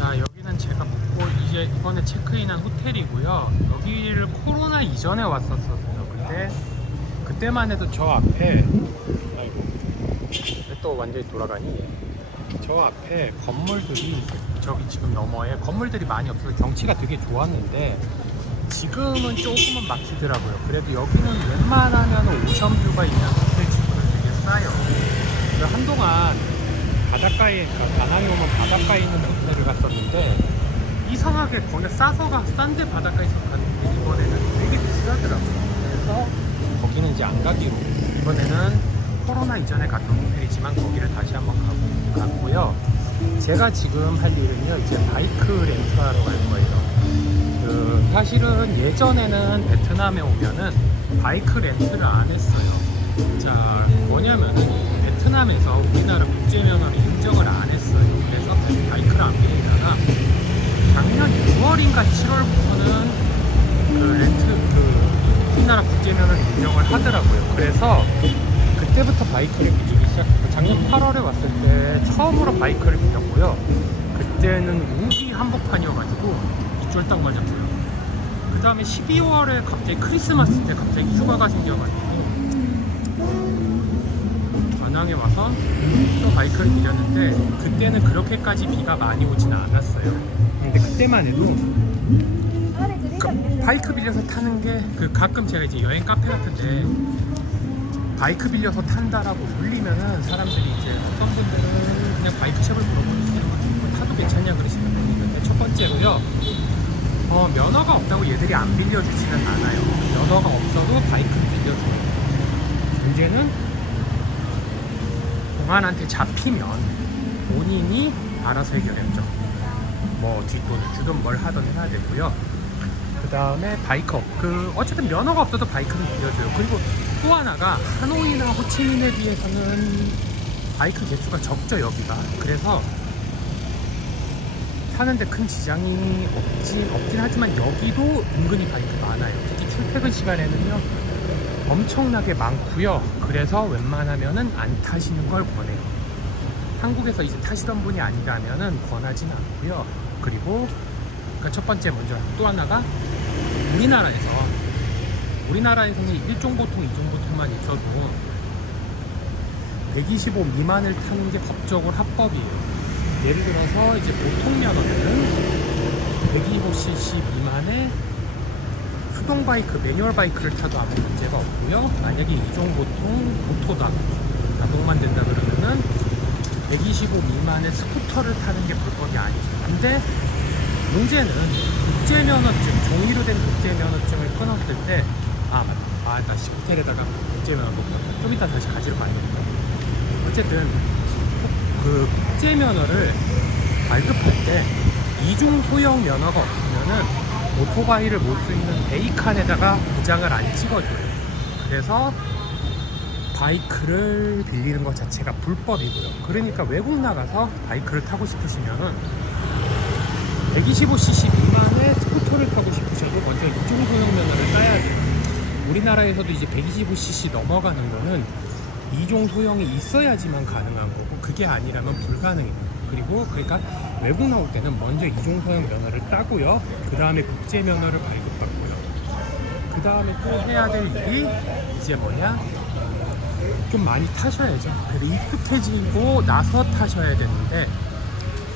자, 여기는 제가 묵고 이제 이번에 체크인한 호텔이고요. 여기를 코로나 이전에 왔었어요. 그때만 해도 저 앞에, 아이고, 왜 또 완전히 돌아가니? 저 앞에 건물들이, 저기 지금 너머에 건물들이 많이 없어서 경치가 되게 좋았는데 지금은 조금은 막히더라고요. 그래도 여기는 웬만하면 오션뷰가 있는 호텔 집들은 되게 싸요. 그래서 한동안 바닷가에, 그러니까 다낭에 오면 바닷가에 있는 호텔을 갔었는데 이상하게 거기가 싸서 싼데 바닷가에서 갔는데 이번에는 되게 비싸더라고요. 그래서 거기는 이제 안 가기로, 이번에는 코로나 이전에 갔던 호텔이지만 거기를 다시 한번 갔고요. 제가 지금 할 일은요, 이제 바이크 렌트하러 갈 거예요. 사실은 예전에는 베트남에 오면은 바이크 렌트를 안 했어요. 자, 뭐냐면은 베트남에서 우리나라 국제면허를 인정을 안 했어요. 그래서 바이크를 안 빌리다가 작년 6월인가 7월부터는 우리나라 국제면허를 인정을 하더라고요. 그래서 그때부터 바이크를 빌리기 시작했고, 작년 8월에 왔을 때 처음으로 바이크를 빌렸고요. 그때는 우기 한복판이어가지고 이쫄딱 맞았어요. 그 다음에 12월에 갑자기 크리스마스 때 갑자기 휴가가 생겨가지고 다낭에 와서 또 바이크를 빌렸는데 그때는 그렇게까지 비가 많이 오지는 않았어요. 근데 그때만 해도 바이크 빌려서 타는 게 가끔 제가 이제 여행 카페 같은데 바이크 빌려서 탄다라고 올리면은 사람들이 이제 어떤 분들은 그냥 바이크샵을 물어보시면 타도 괜찮냐 그러시는 분이 있는데, 첫 번째로요, 면허가 없다고 얘들이 안 빌려주지는 않아요. 면허가 없어도 바이크를 빌려줘요. 문제는 공안한테 잡히면 본인이 알아서 해결했죠. 뭐 뒷돈을 주든 뭘 하든 해야 되고요. 그 다음에 어쨌든 면허가 없어도 바이크는 빌려줘요. 그리고 또 하나가 하노이나 호치민에 비해서는 바이크 개수가 적죠, 여기가. 그래서 타는데 큰 지장이 없긴 하지만 여기도 은근히 바이크 많아요. 특히 출퇴근 시간에는요 엄청나게 많고요. 그래서 웬만하면은 안 타시는 걸 권해요. 한국에서 이제 타시던 분이 아니라면은 권하지는 않고요. 그리고 첫 번째 먼저 또 하나가 우리나라에서는 일종보통, 이종보통만 있어도 125 미만을 타는 게 법적으로 합법이에요. 예를 들어서 이제 보통 면허들은 125cc 미만의 수동 바이크, 매뉴얼 바이크를 타도 아무 문제가 없고요. 만약에 이종보통, 보토다, 자동만 된다 그러면은 125 미만의 스쿠터를 타는 게 불법이 아니죠. 근데 문제는 국제면허증, 종이로 된 국제면허증을 끊었을 때, 다시 호텔에다가 국제면허 놓고 좀 이따 다시 가지러 가야 됩니다. 어쨌든 국제면허를 발급할 때 이중 소형 면허가 없으면은 오토바이를 못 쓰는 베이칸에다가 도장을 안 찍어줘요. 그래서 바이크를 빌리는 것 자체가 불법이고요. 그러니까 외국 나가서 바이크를 타고 싶으시면은 125cc 미만의 스쿠터를 타고 싶으셔도 먼저 이중 소형 면허를 따야 돼요. 우리나라에서도 이제 125cc 넘어가는 거는 이종 소형이 있어야지만 가능한 거고, 그게 아니라면 불가능해요. 그리고 그러니까 외국 나올 때는 먼저 이종 소형 면허를 따고요. 그 다음에 국제 면허를 발급받고요. 그 다음에 또 해야 될 일이 이제 좀 많이 타셔야죠. 그래도 익숙해지고 나서 타셔야 되는데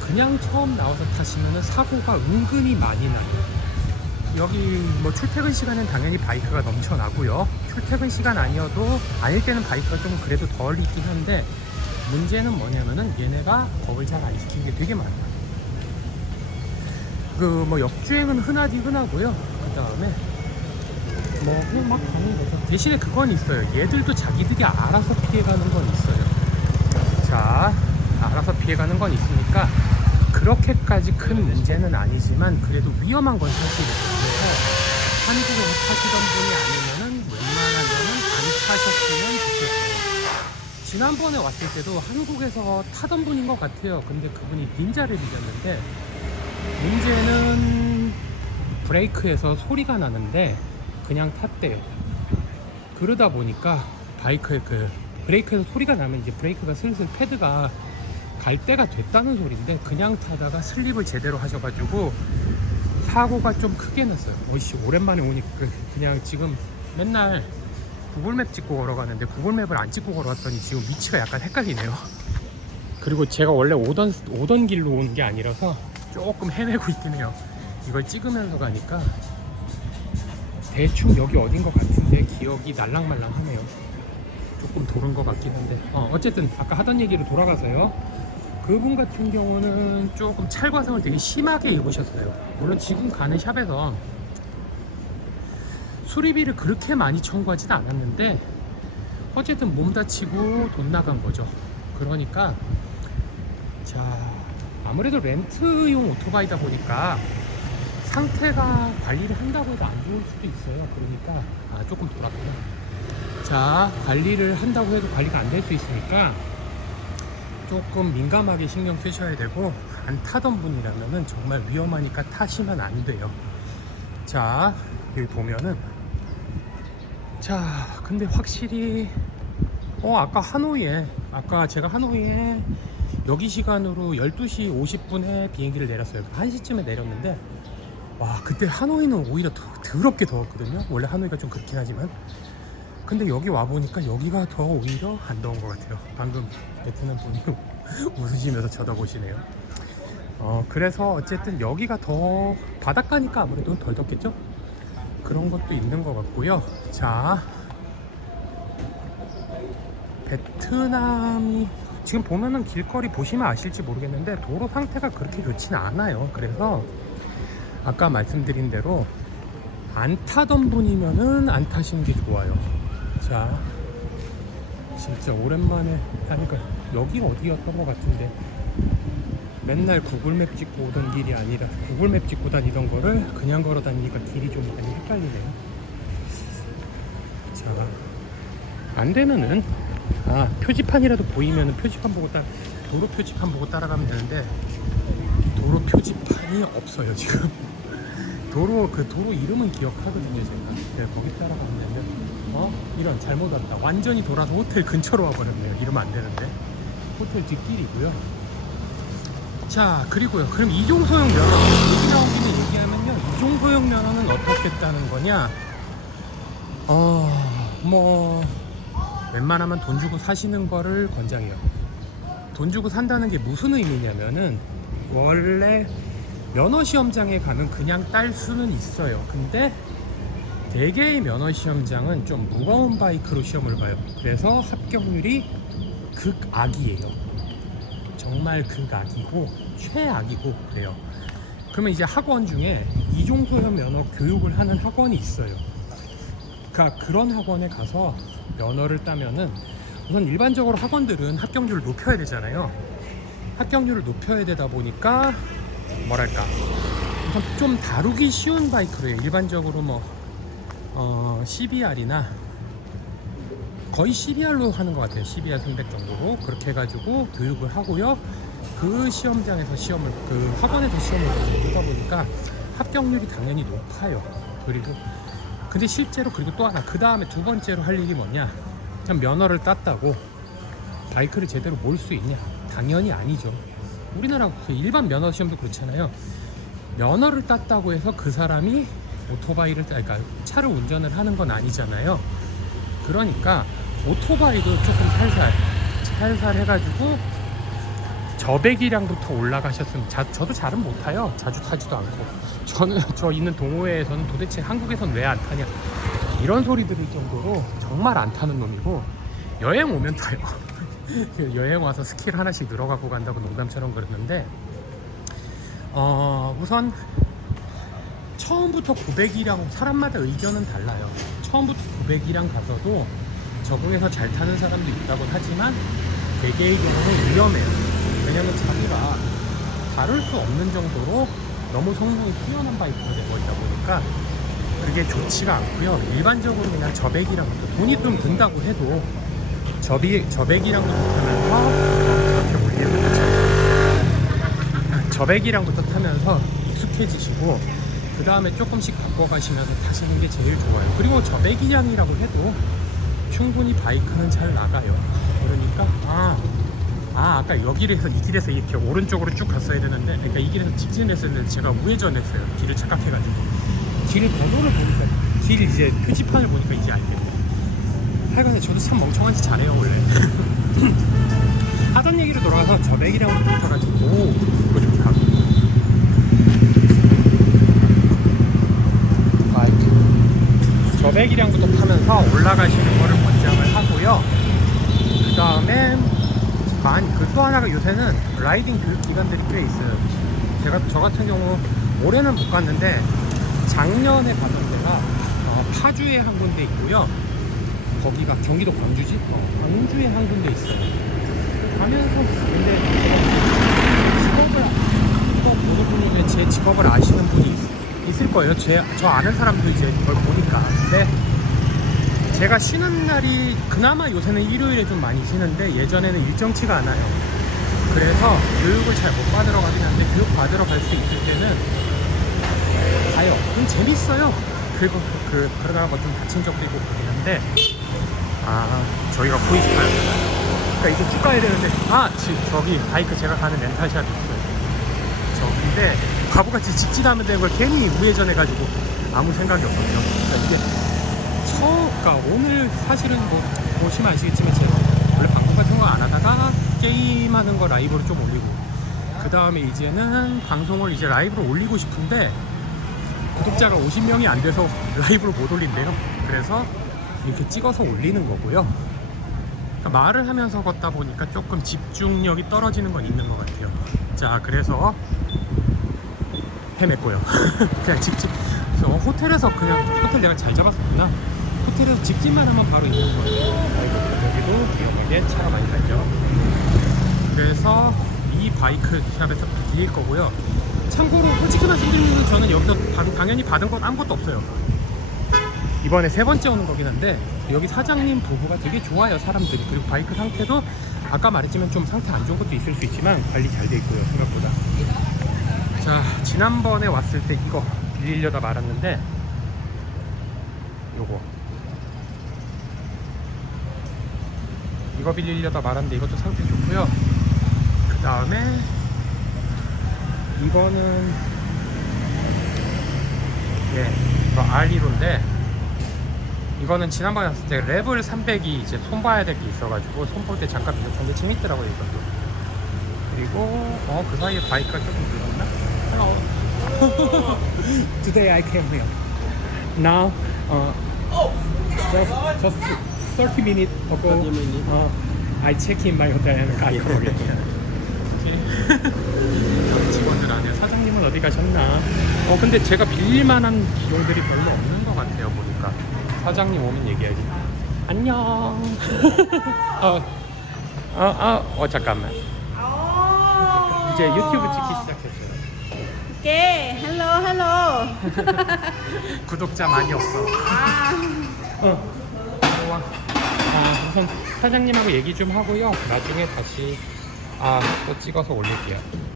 그냥 처음 나와서 타시면은 사고가 은근히 많이 나요. 여기 출퇴근 시간엔 당연히 바이크가 넘쳐나고요. 출퇴근 시간 아닐 때는 바이크가 좀 그래도 덜 있긴 한데, 문제는 뭐냐면은 얘네가 법을 잘 안 지키는 게 되게 많아요. 역주행은 흔하고요. 그 다음에 그냥 막 가는 거죠. 대신에 그건 있어요. 얘들도 자기들이 알아서 피해가는 건 있어요. 자, 알아서 피해가는 건 있으니까 그렇게까지 큰 문제는 아니지만 그래도 위험한 건 사실이에요. 그래서 한국에서 타시던 분이 아니면은 웬만하면은 안 타셨으면 좋겠어요. 지난번에 왔을 때도 한국에서 타던 분인 것 같아요. 근데 그분이 닌자를 빌렸는데 문제는 브레이크에서 소리가 나는데 그냥 탔대요. 그러다 보니까 바이크에 브레이크에서 소리가 나면 이제 브레이크가 슬슬 패드가 갈 때가 됐다는 소리인데 그냥 타다가 슬립을 제대로 하셔가지고 사고가 좀 크게 났어요. 어이씨, 오랜만에 오니까 그냥 지금 맨날 구글맵 찍고 걸어가는데 구글맵을 안 찍고 걸어왔더니 지금 위치가 약간 헷갈리네요. 그리고 제가 원래 오던 길로 오는 게 아니라서 조금 헤매고 있긴 해요. 이걸 찍으면서 가니까 대충 여기 어딘 것 같은데 기억이 날랑말랑하네요. 조금 도른 것 같긴 한데 어쨌든 아까 하던 얘기로 돌아가서요. 그분 같은 경우는 조금 찰과상을 되게 심하게 입으셨어요. 물론 지금 가는 샵에서 수리비를 그렇게 많이 청구하진 않았는데 어쨌든 몸 다치고 돈 나간 거죠. 그러니까 자, 아무래도 렌트용 오토바이다 보니까 상태가 관리를 한다고 해도 안 좋을 수도 있어요. 그러니까 조금 돌았구나. 자, 관리를 한다고 해도 관리가 안 될 수 있으니까 조금 민감하게 신경 쓰셔야 되고, 안 타던 분이라면은 정말 위험하니까 타시면 안 돼요. 자, 여기 보면은 자, 근데 확실히 아까 제가 하노이에 여기 시간으로 12시 50분에 비행기를 내렸어요. 1시쯤에 내렸는데 와, 그때 하노이는 오히려 더럽게 더웠거든요. 원래 하노이가 좀 그렇긴 하지만, 근데 여기 와보니까 여기가 더 오히려 안 더운 것 같아요. 방금 베트남 분이 웃으시면서 쳐다보시네요. 그래서 어쨌든 여기가 더 바닷가니까 아무래도 덜 덥겠죠? 그런 것도 있는 것 같고요. 자, 베트남이 지금 보면은 길거리 보시면 아실지 모르겠는데 도로 상태가 그렇게 좋지는 않아요. 그래서 아까 말씀드린 대로 안 타던 분이면은 안 타시는 게 좋아요. 자, 진짜 오랜만에 하니까 여기 어디였던 것 같은데 맨날 구글맵 찍고 오던 길이 아니라 구글맵 찍고 다니던 거를 그냥 걸어 다니니까 길이 좀 많이 헷갈리네요. 자, 안 되면은 표지판이라도 보이면은 표지판 보고 도로 표지판 보고 따라가면 되는데 도로 표지판이 없어요 지금. 도로 이름은 기억하거든요 제가. 거기 따라가면 되면 이런 잘못 왔다. 완전히 돌아서 호텔 근처로 와버렸네요. 이러면 안 되는데. 호텔 뒷길이고요. 자, 그리고요. 그럼 이종소형 면허 얘기 나온 김에 얘기하면요. 이종소형 면허는 어떻게 따는 거냐? 웬만하면 돈 주고 사시는 거를 권장해요. 돈 주고 산다는 게 무슨 의미냐면은 원래 면허 시험장에 가면 그냥 딸 수는 있어요. 근데 대개의 면허 시험장은 좀 무거운 바이크로 시험을 봐요. 그래서 합격률이 극악이에요. 정말 극악이고 최악이고 그래요. 그러면 이제 학원 중에 이종소형 면허 교육을 하는 학원이 있어요. 그러니까 그런 학원에 가서 면허를 따면은 우선 일반적으로 학원들은 합격률을 높여야 되잖아요. 합격률을 높여야 되다 보니까 뭐랄까 우선 좀 다루기 쉬운 바이크로 해요. 일반적으로 CBR이나 거의 CBR로 하는 것 같아요. CBR 300 정도로 그렇게 해가지고 교육을 하고요. 그 시험장에서 그 학원에서 시험을 보다 보니까 합격률이 당연히 높아요. 근데 실제로 그리고 또 하나 그 다음에 두 번째로 할 일이 뭐냐? 그냥 면허를 땄다고 바이크를 제대로 몰 수 있냐? 당연히 아니죠. 우리나라 그 일반 면허 시험도 그렇잖아요. 면허를 땄다고 해서 그 사람이 그러니까 차를 운전을 하는 건 아니잖아요. 그러니까 오토바이도 조금 살살 해가지고 저배기량부터 올라가셨으면 저도 잘은 못 타요. 자주 타지도 않고. 저 있는 동호회에서는 도대체 한국에선 왜 안 타냐 이런 소리 들을 정도로 정말 안 타는 놈이고, 여행 오면 타요. 여행 와서 스킬 하나씩 늘어가고 간다고 농담처럼 그랬는데 우선 처음부터 900이랑 사람마다 의견은 달라요. 처음부터 900이랑 가서도 적응해서 잘 타는 사람도 있다고 하지만 대개의 경우는 위험해요. 왜냐면 자기가 다룰 수 없는 정도로 너무 성능이 뛰어난 바이크가 되어버리다 보니까 그게 좋지가 않고요. 일반적으로 그냥 저배기랑부터 돈이 좀 든다고 해도 저배기랑부터 타면서 이렇게 올리는 거죠. 저배기랑부터 타면서 익숙해지시고 그 다음에 조금씩 바꿔가시면서 타시는 게 제일 좋아요. 그리고 저배기량이라고 해도 충분히 바이크는 잘 나가요. 그러니까 아까 여기에서 이 길에서 이렇게 오른쪽으로 쭉 갔어야 되는데, 그러니까 이 길에서 직진했었는데 제가 우회전했어요. 길을 착각해가지고. 길 번호를 보니까, 길 이제 표지판을 보니까 이제 알겠네. 하여간에 저도 참 멍청한 짓 잘해요 원래. 하던 얘기로 돌아가서 저백이라고 붙어가지고 그거 좀 가고. 저백이랑부터 타면서 올라가시는 거를 권장을 하고요. 그 다음에 또 하나가 요새는 라이딩 교육 기관들이 꽤 있어요. 저 같은 경우 올해는 못 갔는데 작년에 갔던 데가 파주에 한 군데 있고요. 거기가 경기도 광주지? 광주에 한 군데 있어요. 가면서 근데 직업을 제 직업을 아시는 분이 있을 거예요. 저 아는 사람도 이제 그걸 보니까. 근데 제가 쉬는 날이 그나마 요새는 일요일에 좀 많이 쉬는데 예전에는 일정치가 않아요. 그래서 교육을 잘 못 받으러 가긴 한데 교육 받으러 갈 수 있을 때는 가요. 그럼 재밌어요. 그리고 그러다가 뭐 좀 다친 적도 있고 그러긴 한데 저희가 코이스파였잖아요. 그러니까 이제 쭉 가야 되는데 저기 바이크 제가 가는 렌탈샵이 있어요. 저기인데 바보같이 직진하면 되는 걸 괜히 우회전해가지고 아무 생각이 없거든요. 그러니까 이게 그러니까 오늘 사실은 뭐 보시면 아시겠지만 제가 원래 방송 같은 거 안 하다가 게임하는 거 라이브로 좀 올리고, 그 다음에 이제는 방송을 이제 라이브로 올리고 싶은데 구독자가 50명이 안 돼서 라이브로 못 올린대요. 그래서 이렇게 찍어서 올리는 거고요. 그러니까 말을 하면서 걷다 보니까 조금 집중력이 떨어지는 건 있는 것 같아요. 자, 그래서 헤맸고요. 그냥 그래서 호텔에서 그냥 호텔 내가 잘 잡았었구나. 호텔에서 직진만 하면 바로 있는 거예요. 여기도 위험하게 차가 많이 다니죠. 그래서 이 바이크 샵에서 빌릴 거고요. 참고로 솔직히 말씀드리면 저는 여기서 당연히 받은 건 아무것도 없어요. 이번에 세 번째 오는 거긴 한데 여기 사장님 부부가 되게 좋아요, 사람들이. 그리고 바이크 상태도 아까 말했지만 좀 상태 안 좋은 것도 있을 수 있지만 관리 잘 돼 있고요, 생각보다. 자, 지난번에 왔을 때 이거 빌리려다 말았는데 이거 빌리려다 말았는데 이것도 상태 좋고요. 그 다음에 이거는 이거 R15인데 이거는 지난번에 왔을 때 레벨 300이 이제 손봐야 될 게 있어가지고 손볼 때 잠깐 빌렸던 게 재밌더라고요, 이것도. 그리고 그 사이에 바이크가 조금 늘었나? Hello. Today I came here. Now, just 30 minutes ago, I check in my hotel and got here. 직원들 아니야. 사장님은 어디 가셨나? 근데 제가 빌릴 만한 기종들이 별로 없는 것 같아요, 보니까. 사장님 오면 얘기해야지. 안녕. 잠깐만. 이제 유튜브 찍기 시작했어요. 오케이, 헬로. 구독자 많이 없어. 좋아. 우선 사장님하고 얘기 좀 하고요. 나중에 다시 또 찍어서 올릴게요.